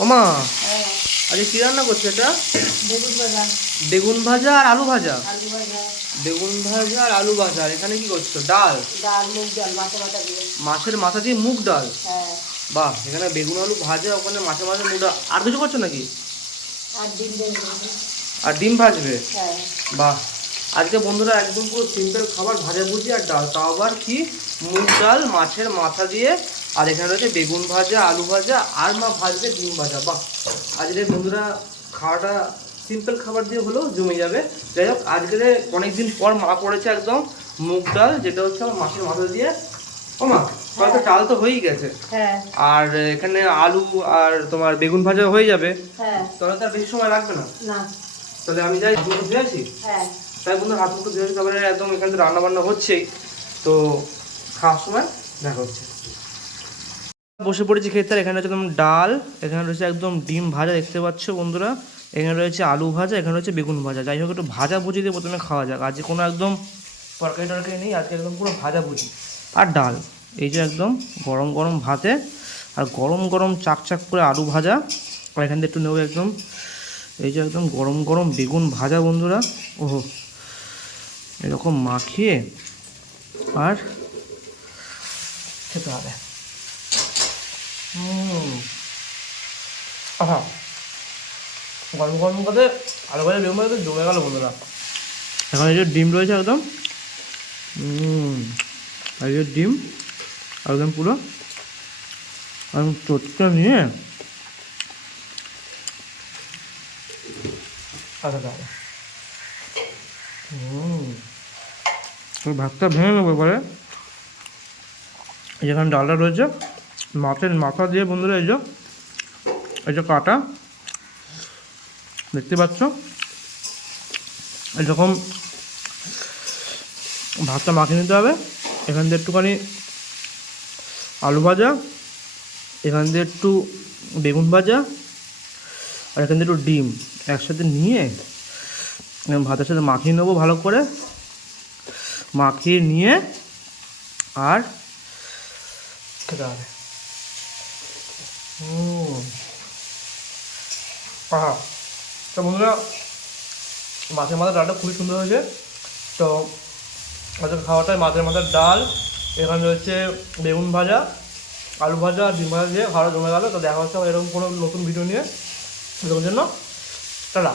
ওমা হ্যাঁ, আজকে কি রান্না করছো এটা? বেগুন ভাজা। বেগুন ভাজা আর আলু ভাজা। আলু ভাজা। বেগুন ভাজা আর আলু ভাজা। আর এখানে কি করছো? ডাল। ডাল, মুগ ডাল, মাথা মাথা দিয়ে। মাছের মাথা দিয়ে মুগ ডাল। হ্যাঁ। বাহ, এখানে বেগুন আলু ভাজা, ওখানে মাছের মাথা মুগ ডাল। আর কিছু করছো নাকি? আর ডিম দেবো। আর ডিম ভাজবে? হ্যাঁ। বাহ, আজকে বন্ধুরা একদম পুরো সিম্পল খাবার, ভাজা ভুজি আর ডাল, তাও আবার কি মুগ ডাল মাছের মাথা দিয়ে। আর এখানে রয়েছে বেগুন ভাজা, আলু ভাজা, আর মা ভাজবে ডিম ভাজা। বাহ, আজকে বন্ধুরা খাওয়াটা সিম্পল খাবার দিয়ে হলেও জমে যাবে। যাই হোক, আজকে অনেকদিন পর মা করেছে একদম মুগ ডাল, যেটা হচ্ছে আমার মাছের মাথা দিয়ে। ও মা, তাহলে ডাল তো হয়েই গেছে। হ্যাঁ। আর এখানে আলু আর তোমার বেগুন ভাজা হয়ে যাবে। হ্যাঁ। তাহলে তো আর বেশি সময় লাগবে না। না। তাহলে আমি যাই, হাত মুখো ধুয়ে আছি। হ্যাঁ। তাই বন্ধু, হাত মুখো ধুয়ে তারপরে একদম এখানে তো রান্না বান্না হচ্ছেই, তো খাওয়ার সময় দেখা হচ্ছে। বসে পড়েছি খেতে। আর এখানে রয়েছে একদম ডাল, এখানে রয়েছে একদম ডিম ভাজা, দেখতে পাচ্ছ বন্ধুরা। এখানে রয়েছে আলু ভাজা, এখানে রয়েছে বেগুন ভাজা। যাই হোক, একটু ভাজা ভুজি দিয়ে প্রথমে খাওয়া যাক। আজকে কোনো একদম তরকারি টরকারি নেই, আজকে একদম পুরো ভাজা ভুজি আর ডাল। এই যে একদম গরম গরম ভাতে আর গরম গরম চাকচাক করে আলু ভাজা। আর এখান থেকে একটু নেবো একদম, এই যে একদম গরম গরম বেগুন ভাজা বন্ধুরা। ওহো, এরকম মাখিয়ে আর খেতে হবে। আহা, গরম গরম করে আলু ভাজা বেগুন ভাজা জমে গেল বন্ধুরা। এখন এই যে ডিম রয়েছে একদম, এই যে ডিম একদম পুরো একদম চটকে নিয়ে ভাতটা ভেঙে নেবো এবারে। যেখানে ডালটা রয়েছে মাছের মাথা দিয়ে বন্ধুরা, এই যে কাটা দেখতে পাচ্ছ, এরকম ভাতটা মাখিয়ে নিতে হবে। এখান দিয়ে একটুখানি আলু ভাজা, এখান দিয়ে একটু বেগুন ভাজা, আর এখান দিয়ে একটু ডিম একসাথে নিয়ে ভাতের সাথে মাখিয়ে নেবো ভালো করে। মাখিয়ে নিয়ে আর খেতে হবে। আহা, তো বন্ধুরা, মাছের মাথার ডালটা খুবই সুন্দর হয়েছে। তো আজকে খাওয়াটায় মাছের মাথার ডাল, এখানে রয়েছে বেগুন ভাজা, আলু ভাজা, ডিম ভাজা দিয়ে খাওয়া জমে গেল। তো দেখা হচ্ছে এরকম কোনো নতুন ভিডিও নিয়ে, এরকম জন্য টাটা।